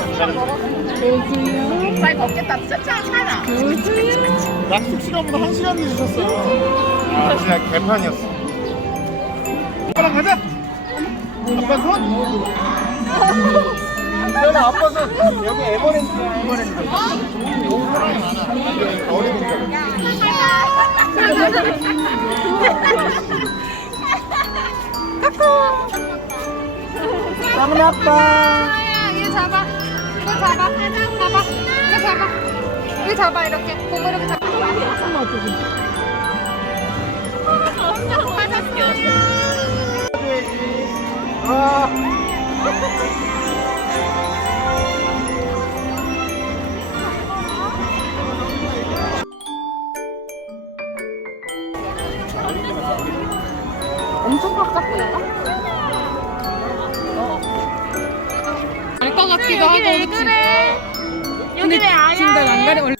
진짜 차라. 약속 시간보다 한 시간 늦으셨어요. 아, 진짜 개판이었어. 아빠랑 가자. 아빠 손. 태연아 아빠 손. 여기 에버랜드야 에버랜드. 어린이집. 까만 아빠. 잡아. 잡아. 잡아. 이거 잡아. 이거 잡아 이렇게. 보고 이렇게 잡아. 엄청 맞았어. 아. 것 같기도 하고. 왜 그래? 여기 왜 아야? 지금 나 난간에 올라. 이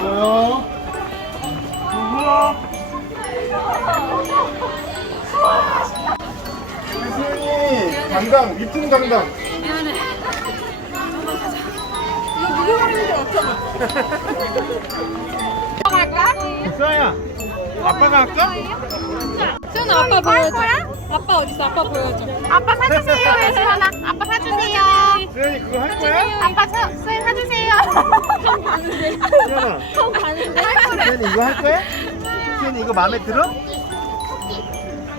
뭐요? 누구야? 수현이 당당 위풍 당당 수아야 아빠가 할까? 수연아 아빠 보여줘. 아빠 어디 있어? 아빠 보여줘. 아빠 사주세요, 예수연아. 아빠 사주세요. 수현이 그거 할 거야? 아빠 사, 수 행 사주세요. 수현아 수현이 이거 할 거야? 수현이 이거 마음에 들어?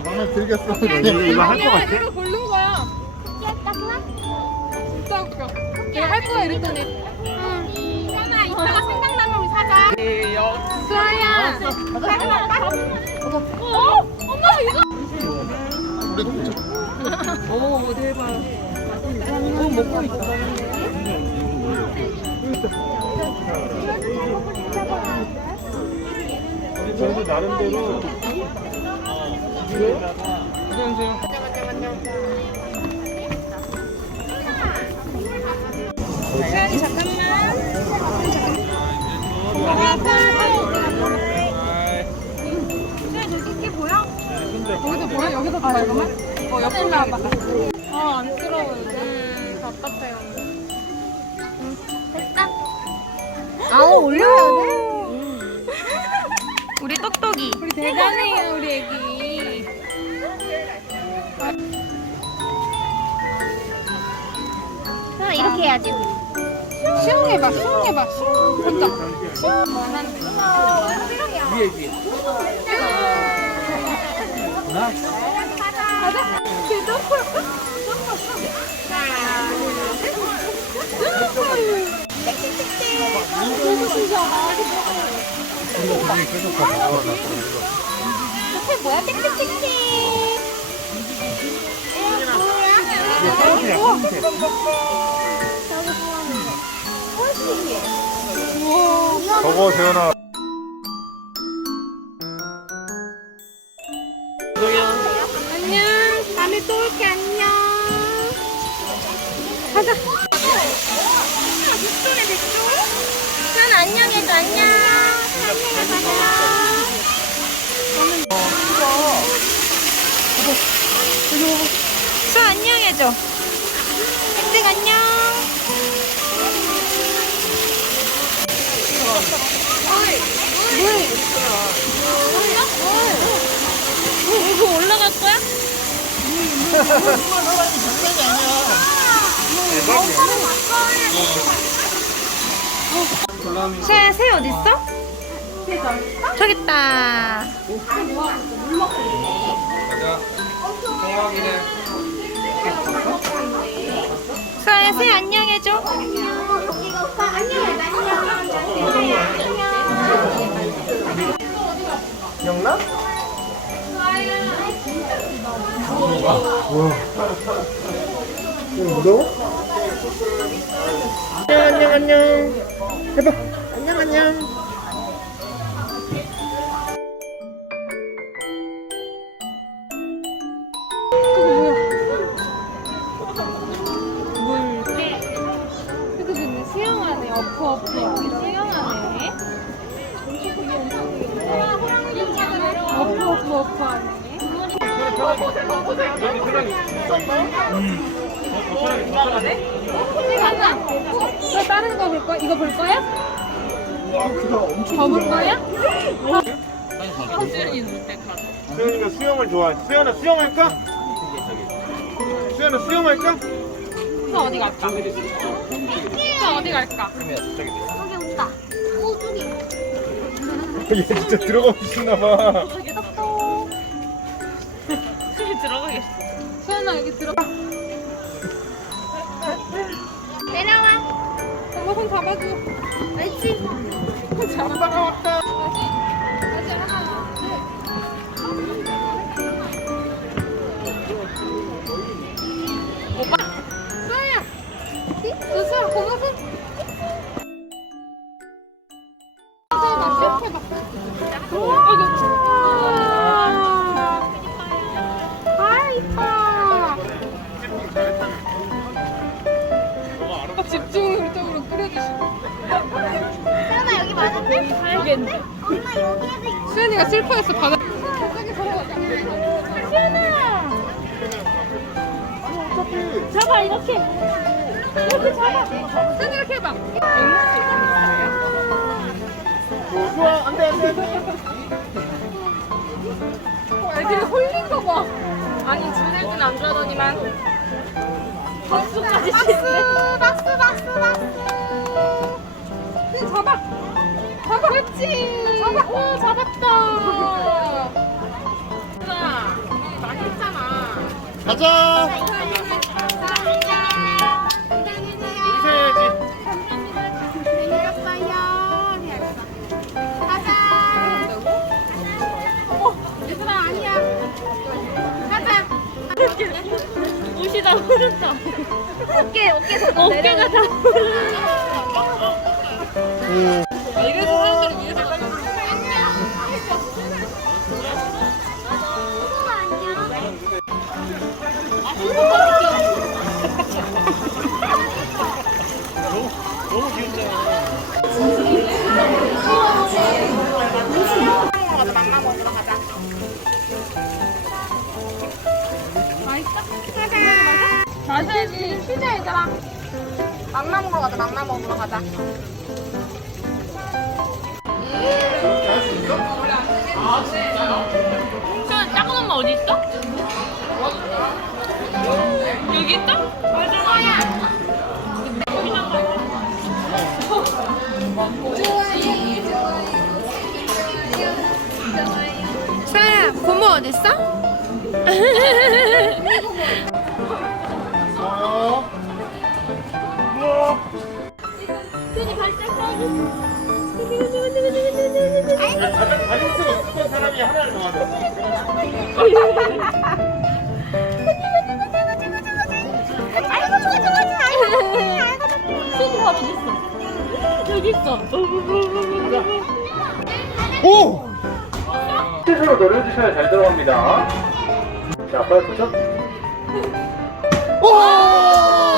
마음에 들겠어 수현이 이거 할 거 같아? 이거 고른 거야. 진짜 웃겨. 내가 할 거야 이랬더니. 수연아, 이따가 생각나면 우리 사자. 수아야. 어? 엄마 이거. 우리 동자 오 대박. 오 먹고 있다. 저도 나름대로 잠깐만. 보여? 여기도 보여? 여기도 보여 이거만? 어 옆으로 와봐. 아 안쓰러워. 음 답답해요. 아우 올려야 돼? 우리 똑똑이. 우리 대단해요 우리 애기. 수연아, 이렇게 해야지. 수영해봐 수영해봐 수영 혼자. 위에 위에 가자. 걔 점프. 저거 재현아 안녕. 다음에 또 올게 안녕. 가자. 수연아, 안녕해줘, 안녕. 안녕해줘, 안녕. 수 안녕해줘. 땡땡 안녕. 이거 올라갈 거야? 수야 새 어디 있어? 저기 있다. 수아야 새 안녕해줘. 기억나? 우와 무서워? 안녕 안녕 안녕 해봐 안녕 안녕 수영하네. 어프 어프 수영하네. 어프 어프 어프 하네. 가자. 너 다른 거 볼 거야? 이거 볼 거야? 더 볼 거야? 수현이가 수영을 좋아해 수현아 수영할까? 수현아 수영할까? 너 어디 갈까? 너 어디 갈까? 얘 진짜 들어가고 싶나봐 수연아 여기 들어가. 내려와. 엄마 손 잡아줘. 알지? 손 잡아. 아빠가 왔다 다시 하나. 둘. 오빠. 있어. 수현이가 슬퍼했어 바다. 수현아. 잡아 이렇게. 이렇게 잡아. 수현이 이렇게 해봐. 좋아 안돼 안돼 애들이 홀린 거 봐. 아니 준혜진 안 좋아하더니만. 박수까지 치는데. 박수 박수 박수. 그렇지. 잡아. 오 잡았다. 수아, 맛있잖아. 가자 인사해야지 얘들아 아니야. 가자. 옷이 다 흐른다. 어깨 어깨 더 어깨가 다 위에서 너무 귀엽잖아. 마셔야지. 피자 얘들아. 맘마 먹으러 가자. 맘마 먹으러. 수연 작은 엄마 어디 있어? 수아야, 고모 있어? 좋아요 가장 가능성 없었던 사람이 하나를 넣어야 있어? 여기 있어. 오! 스스로 노려주셔야 잘 들어갑니다 자 빨리 보죠 오!